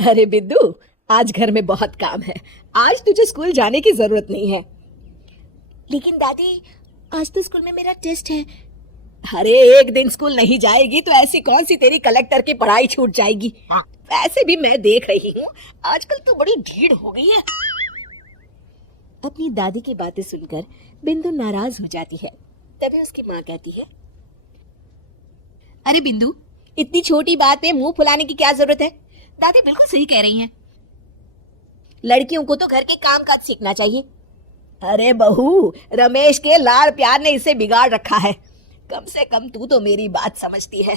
अरे बिद्दू, आज घर में बहुत काम है। आज तुझे स्कूल जाने की जरूरत नहीं है। लेकिन दादी, आज तो स्कूल में मेरा टेस्ट है। अरे एक दिन स्कूल नहीं जाएगी तो ऐसी कौन सी तेरी कलेक्टर की पढ़ाई छूट जाएगी। वैसे भी मैं देख रही हूँ आजकल तो बड़ी भीड़ हो गई है। अपनी दादी की बातें सुनकर बिंदु नाराज हो जाती है। तभी उसकी माँ कहती है, अरे बिंदु, इतनी छोटी बात में मुंह फुलाने की क्या जरूरत है। दादी बिल्कुल सही कह रही हैं। लड़कियों को तो घर के काम काज सीखना चाहिए। अरे बहू, रमेश के लाड़ प्यार ने इसे बिगाड़ रखा है। कम से कम तू तो मेरी बात समझती है।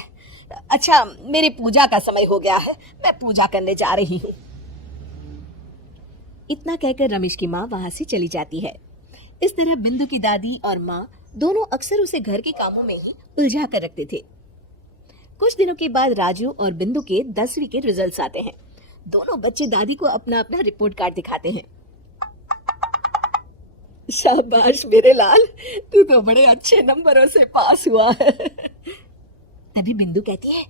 अच्छा, मेरी पूजा का समय हो गया है, मैं पूजा करने जा रही हूँ। इतना कहकर रमेश की माँ वहां से चली जाती है। इस तरह बिंदु की दादी और माँ दोनों अक्सर उसे घर के कामों में ही उलझा कर रखते थे। कुछ दिनों के बाद राजू और बिंदु के 10वीं के रिजल्ट्स आते हैं। दोनों बच्चे दादी को अपना अपना रिपोर्ट कार्ड दिखाते हैं। शाबाश मेरे लाल, तू तो बड़े अच्छे नंबरों से पास हुआ है। तभी बिंदु कहती है,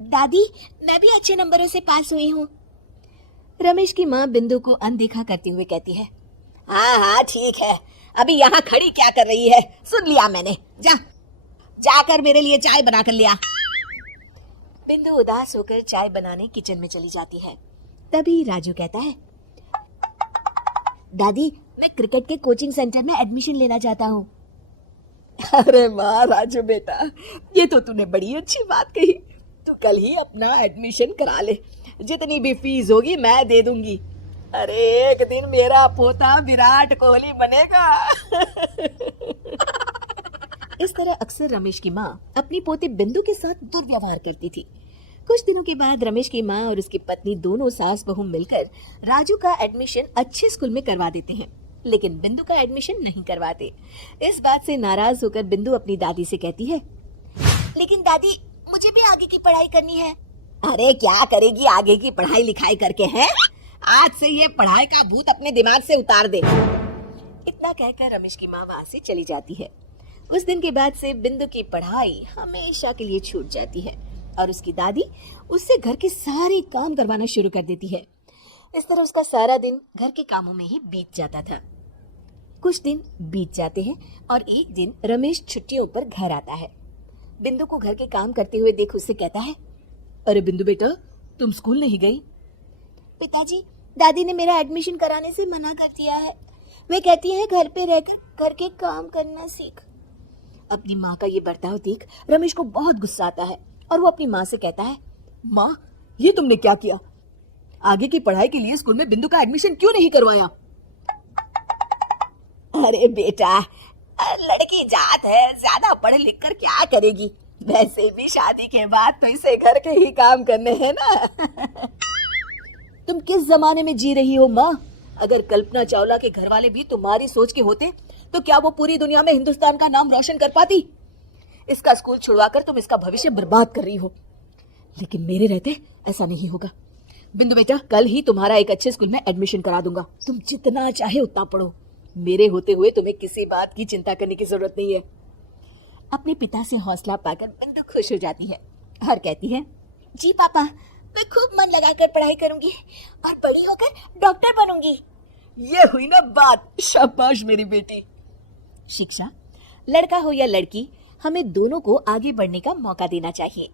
दादी मैं भी अच्छे नंबरों से पास हुई हूँ। रमेश की माँ बिंदु को अनदेखा करते हुए कहती है, हाँ हाँ ठीक है, अभी यहाँ खड़ी क्या कर रही है, सुन लिया मैंने। जाकर मेरे लिए चाय बना कर लिया। बिंदु उदास होकर चाय बनाने किचन में चली जाती है। तभी राजू कहता है, दादी मैं क्रिकेट के कोचिंग सेंटर में एडमिशन लेना चाहता हूँ। अरे वाह राजू बेटा, ये तो तूने बड़ी अच्छी बात कही। तू कल ही अपना एडमिशन करा ले, जितनी भी फीस होगी मैं दे दूंगी। अरे एक दिन मेरा पोता विराट कोहली बनेगा। इस तरह अक्सर रमेश की माँ अपनी पोती बिंदु के साथ दुर्व्यवहार करती थी। कुछ दिनों के बाद रमेश की माँ और उसकी पत्नी दोनों सास बहू मिलकर राजू का एडमिशन अच्छे स्कूल में करवा देते हैं, लेकिन बिंदु का एडमिशन नहीं करवाते। इस बात से नाराज होकर बिंदु अपनी दादी से कहती है, लेकिन दादी मुझे भी आगे की पढ़ाई करनी है। अरे क्या करेगी आगे की पढ़ाई लिखाई करके है? आज से ये पढ़ाई का भूत अपने दिमाग से उतार दे। इतना कहकर रमेश की माँ वहाँ से चली जाती है। उस दिन के बाद से बिंदु की पढ़ाई हमेशा के लिए छूट जाती है और उसकी दादी उससे घर के सारे काम करवाना शुरू कर देती है। इस तरह उसका सारा दिन घर के कामों में ही बीत जाता था। कुछ दिन बीत जाते हैं और एक दिन रमेश छुट्टियों पर घर आता है। बिंदु को घर के काम करते हुए देख उससे कहता है, अरे बिंदु बेटा, तुम स्कूल नहीं गई? पिताजी, दादी ने मेरा एडमिशन कराने से मना कर दिया है। वे कहती है घर पे रहकर घर के काम करना सीख। अपनी माँ का ये बर्ताव देख रमेश को बहुत गुस्सा आता है और वो अपनी माँ से कहता है, माँ ये तुमने क्या किया? आगे की पढ़ाई के लिए स्कूल में बिंदु का एडमिशन क्यों नहीं करवाया? अरे बेटा, लड़की जात है, ज्यादा पढ़ लिख कर क्या करेगी? वैसे भी शादी के बाद तो इसे घर के ही काम करने हैं ना। तुम किस जमाने में जी रही हो माँ? अगर कल्पना चावला के घर वाले भी तुम्हारी सोच के होते तो क्या वो पूरी दुनिया में हिंदुस्तान का नाम रोशन कर पाती? इसका स्कूल छुड़वाकर तुम इसका भविष्य बर्बाद कर रही हो, लेकिन मेरे रहते ऐसा नहीं होगा। बिंदु बेटा, कल ही तुम्हारा एक अच्छे स्कूल में एडमिशन करा दूंगा। तुम जितना चाहे उतना पढ़ो, मेरे होते हुए तुम्हें किसी बात की चिंता करने की जरूरत नहीं है। अपने पिता से हौसला पाकर बिंदु खुश हो जाती है और कहती है, जी पापा, मैं खूब मन लगाकर पढ़ाई करूंगी और बड़ी होकर डॉक्टर बनूंगी। ये हुई ना बात, शाबाश मेरी बेटी। शिक्षा, लड़का हो या लड़की, हमें दोनों को आगे बढ़ने का मौका देना चाहिए।